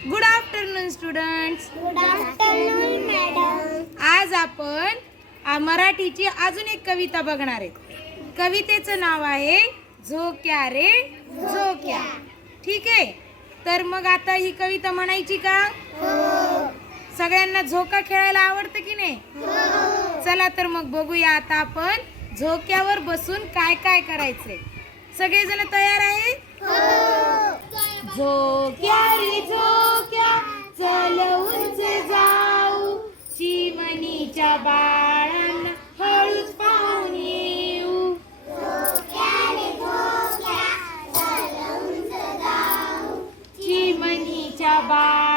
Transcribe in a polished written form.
Good afternoon students. Good afternoon madam. आज आपण मराठीची अजून एक कविता बघणार आहे. कवितेचं नाव आहे झोक्या रे झोक्या. ठीक आहे, तर मग आता ही कविता म्हणायची का? सगळ्यांना झोका खेळायला आवडतं की नाही? चला तर मग बघूया आता आपण झोक्यावर बसून काय काय करायचंय. सगळेजण तयार आहे? झोक्या रे झोक्या चल उंच जाऊ, चिमणीच्या बाळांना हळूच पाहून येऊ. चिमणीच्या बाळांना